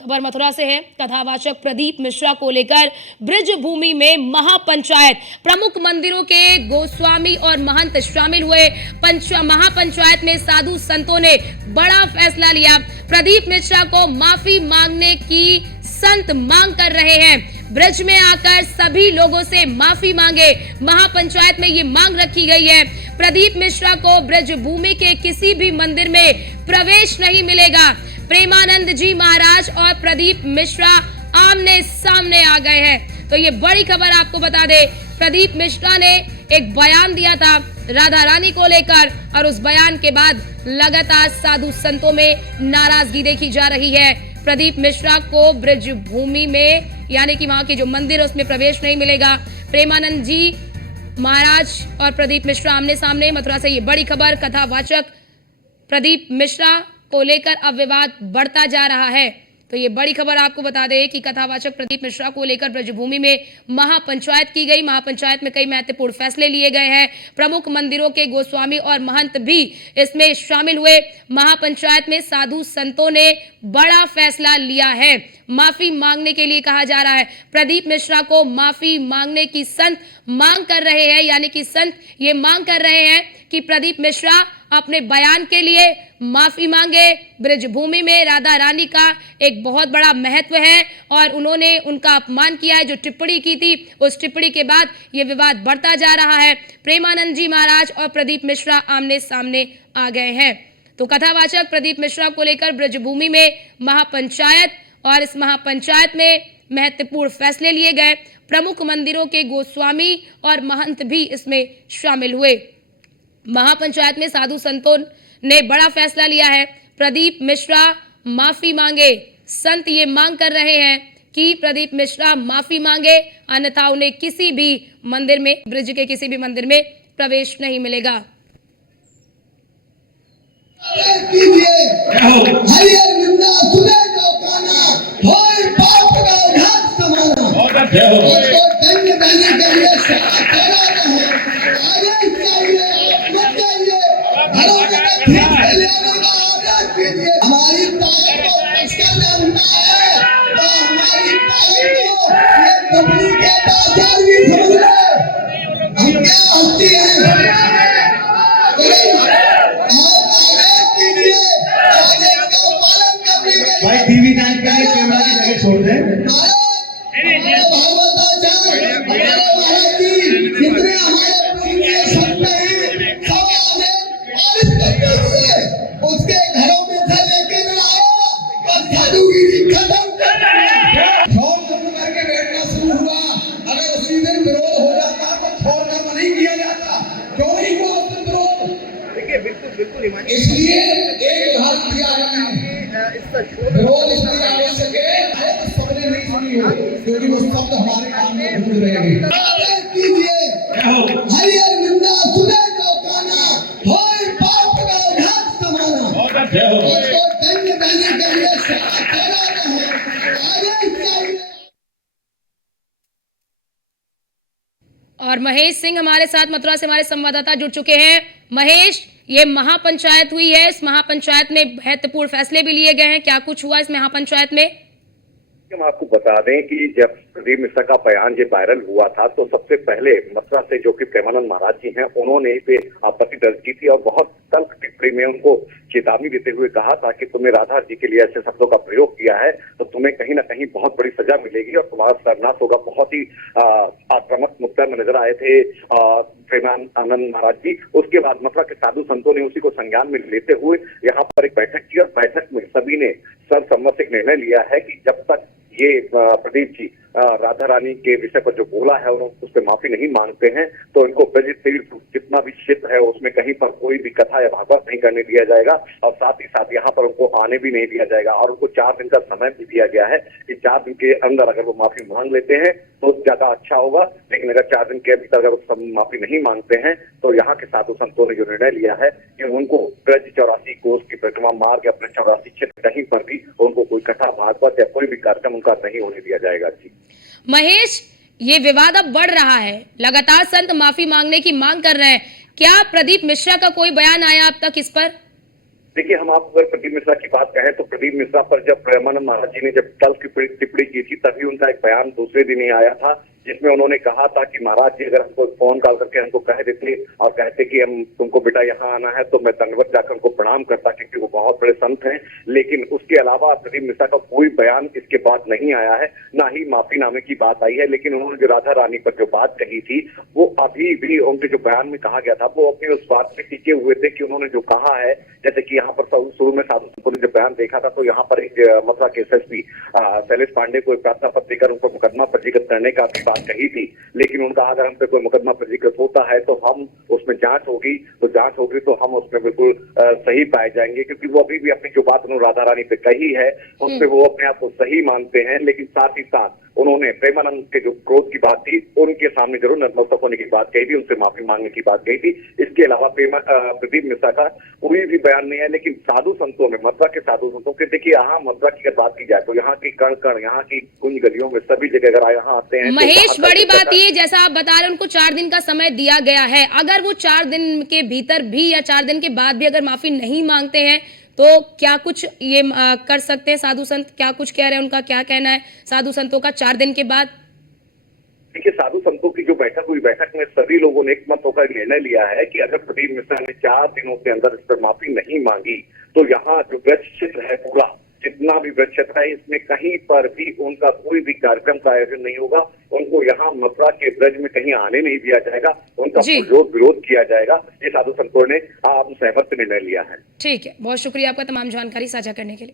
खबर मथुरा से है। कथावाचक प्रदीप मिश्रा को लेकर ब्रज भूमि में महापंचायत, प्रमुख मंदिरों के गोस्वामी और महंत शामिल हुए। महापंचायत में साधु संतों ने बड़ा फैसला लिया। प्रदीप मिश्रा को माफी मांगने की संत मांग कर रहे हैं। ब्रज में आकर सभी लोगों से माफी मांगे। महापंचायत में ये मांग रखी गई है। प्रदीप मिश्रा को ब्रज भूमि के किसी भी मंदिर में प्रवेश नहीं मिलेगा। प्रेमानंद जी महाराज और प्रदीप मिश्रा आमने सामने आ गए हैं। तो ये बड़ी खबर आपको बता दे, प्रदीप मिश्रा ने एक बयान दिया था राधा रानी को लेकर और उस बयान के बाद लगातार साधु संतों में नाराजगी देखी जा रही है। प्रदीप मिश्रा को ब्रज भूमि में यानी कि वहां के जो मंदिर है उसमें प्रवेश नहीं मिलेगा। प्रेमानंद जी महाराज और प्रदीप मिश्रा आमने सामने। मथुरा से ये बड़ी खबर, कथावाचक प्रदीप मिश्रा को लेकर अब विवाद बढ़ता जा रहा है। तो ये बड़ी खबर आपको बता दें कि कथावाचक प्रदीप मिश्रा को लेकर ब्रजभूमि में महापंचायत की गई। महापंचायत में कई महत्वपूर्ण फैसले लिए गए हैं। प्रमुख मंदिरों के गोस्वामी और महंत भी इसमें शामिल हुए। महापंचायत में साधु संतों ने बड़ा फैसला लिया है। माफी मांगने के लिए कहा जा रहा है। प्रदीप मिश्रा को माफी मांगने की संत मांग कर रहे हैं, यानी कि संत ये मांग कर रहे हैं कि प्रदीप मिश्रा अपने बयान के लिए माफी मांगे। ब्रजभूमि में राधा रानी का एक बहुत बड़ा महत्व है और उन्होंने उनका अपमान किया है। जो टिप्पणी की थी उस टिप्पणी के बाद ये विवाद बढ़ता जा रहा है। प्रेमानंद जी महाराज और प्रदीप मिश्रा आमने सामने आ गए हैं। तो कथावाचक प्रदीप मिश्रा को लेकर ब्रजभूमि में महापंचायत और इस महापंचायत में महत्वपूर्ण फैसले लिए गए। प्रमुख मंदिरों के गोस्वामी और महंत भी इसमें शामिल हुए। महापंचायत में साधु संतों ने बड़ा फैसला लिया है। प्रदीप मिश्रा माफी मांगे। संत ये मांग कर रहे हैं कि प्रदीप मिश्रा माफी मांगे, अन्यथा उन्हें किसी भी मंदिर में, ब्रज के किसी भी मंदिर में प्रवेश नहीं मिलेगा। हमारी ताकत को पहचान जानता है तो हमारी ताकत को ये डुप्लीकेट आचार भी समझ ले। हम क्या हस्ती हैं? भाई टीवी नाइन के लिए कैमरा की जगह छोड़ दें। जितने हमारे प्रिय संत हैं सब आगे बारिश करते हुए उसके घरों में से लेकर आया और साधुगिरी खत्म कर छोड़ करके बैठना शुरू हुआ। अगर उसी दिन विरोध हो जाता तो छोड़ना नहीं किया जाता। क्यों नहीं हुआ उस दिन विरोध? देखिए बिल्कुल इसलिए एक उदाहरण दिया है। विरोध इसलिए आवश्यक है तो सबने नहीं सुनी हो, क्योंकि वो शब्द हमारे कान में गूंज रहे हैं। हरिहर निंदा सुने जो काना, होए पाप का घात समाना। उसको दंड देने के लिए सदा तैयार रहे। आगे चाहिए। और महेश सिंह हमारे साथ मथुरा से हमारे संवाददाता जुड़ चुके हैं। महेश, ये महापंचायत हुई है, इस महापंचायत में महत्वपूर्ण फैसले भी लिए गए हैं। क्या कुछ हुआ इस महापंचायत में? हम आपको बता दें कि जब प्रदीप मिश्रा का बयान ये वायरल हुआ था तो सबसे पहले मथुरा से जो कि प्रेमानंद महाराज जी हैं उन्होंने इस पे आपत्ति दर्ज की थी और बहुत तल्ख टिप्पणी में उनको चेतावनी देते हुए कहा था कि तुमने राधा जी के लिए ऐसे शब्दों का प्रयोग किया है तो तुम्हें कहीं ना कहीं बहुत बड़ी सजा मिलेगी और तुम्हारा सर्वनाश होगा। बहुत ही आक्रामक मुद्दा में नजर आए थे प्रेमानंद महाराज जी। उसके बाद मथुरा के साधु संतों ने उसी को संज्ञान में लेते हुए यहाँ पर एक बैठक की और बैठक में सभी ने सर्वसम्मत एक निर्णय लिया है कि जब तक ये प्रदीप जी राधा रानी के विषय पर जो बोला है और उस पर माफी नहीं मांगते हैं तो इनको ब्रज तीर्थ जितना भी क्षेत्र है उसमें कहीं पर कोई भी कथा या भागवत नहीं करने दिया जाएगा और साथ ही साथ यहाँ पर उनको आने भी नहीं दिया जाएगा। और उनको 4 दिन का समय भी दिया गया है कि 4 दिन के अंदर अगर वो माफी मांग लेते हैं तो ज्यादा अच्छा होगा, लेकिन अगर 4 दिन के भीतर अगर वो माफी नहीं मांगते हैं तो यहाँ के साधु संतों ने जो निर्णय लिया है कि उनको ब्रज 84 कोस की परिक्रमा मार्ग या ब्रज 84 क्षेत्र कहीं पर भी उनको कोई कथा भागवत या कोई भी कार्यक्रम उनका नहीं होने दिया जाएगा। जी महेश, ये विवाद अब बढ़ रहा है, लगातार संत माफी मांगने की मांग कर रहे हैं। क्या प्रदीप मिश्रा का कोई बयान आया अब तक इस पर? देखिए, हम आपको अगर प्रदीप मिश्रा की बात कहें तो प्रदीप मिश्रा पर जब प्रेमानंद महाराज जी ने जब तल्ख की टिप्पणी की थी, तभी उनका एक बयान दूसरे दिन ही आया था, जिसमें उन्होंने कहा था कि महाराज जी अगर हमको फोन कॉल करके हमको कह देते और कहते कि हम तुमको बेटा यहाँ आना है, तो मैं दंडवत जाकर उनको प्रणाम करता, क्योंकि वो बहुत बड़े संत हैं। लेकिन उसके अलावा प्रदीप मिश्रा का कोई बयान इसके बाद नहीं आया है, ना ही माफीनामे की बात आई है। लेकिन उन्होंने जो राधा रानी पर जो बात कही थी, वो अभी भी उनके जो बयान में कहा गया था, वो अपनी उस बात पे टिके हुए थे कि उन्होंने जो कहा है, जैसे कि यहाँ पर शुरू में साधु संतों ने जब बयान देखा था, तो यहाँ पर एक मथुरा के एसएसपी शैलेश पांडे को एक प्रार्थना पत्र देकर उनको मुकदमा पंजीकृत करने का भी बात कही थी। लेकिन उनका अगर हम पे कोई मुकदमा पंजीकृत होता है तो हम उसमें जांच होगी तो हम उसमें बिल्कुल सही पाए जाएंगे, क्योंकि वो अभी भी अपनी जो बात उन्होंने राधा रानी पे कही है उस पे वो अपने आप को सही मानते हैं। लेकिन साथ ही साथ उन्होंने प्रेमानंद के जो क्रोध की बात थी, उनके सामने जरूर नतमस्तक होने की बात कही थी, उनसे माफी मांगने की बात कही थी। इसके अलावा प्रदीप मिश्रा का कोई भी बयान नहीं है। लेकिन साधु संतों में, मथुरा के साधु संतों के, देखिए यहाँ मथुरा की अगर बात की जाए तो यहाँ की कण कण, यहाँ की कुंज गलियों में सभी जगह अगर यहाँ आते हैं। महेश, बड़ी बात ये, जैसा आप बता रहे हैं, उनको 4 दिन का समय दिया गया है। अगर वो 4 दिन के भीतर भी या 4 दिन के बाद भी अगर माफी नहीं मांगते हैं, तो क्या कुछ ये कर सकते हैं साधु संत? क्या कुछ कह रहे हैं, उनका क्या कहना है साधु संतों का 4 दिन के बाद? देखिए, साधु संतों की जो बैठक हुई, बैठक में सभी लोगों ने एकमत होकर निर्णय लिया है कि अगर प्रदीप मिश्रा ने 4 दिनों के अंदर इस पर माफी नहीं मांगी, तो यहाँ जो ब्रज क्षेत्र है पूरा, जितना भी ब्रज क्षेत्र है, इसमें कहीं पर भी उनका कोई भी कार्यक्रम का आयोजन नहीं होगा। उनको यहाँ मथुरा के ब्रज में कहीं आने नहीं दिया जाएगा, उनका विरोध किया जाएगा। ये साधु संतों ने आप सहमत निर्णय लिया है। ठीक है, बहुत शुक्रिया आपका तमाम जानकारी साझा करने के लिए।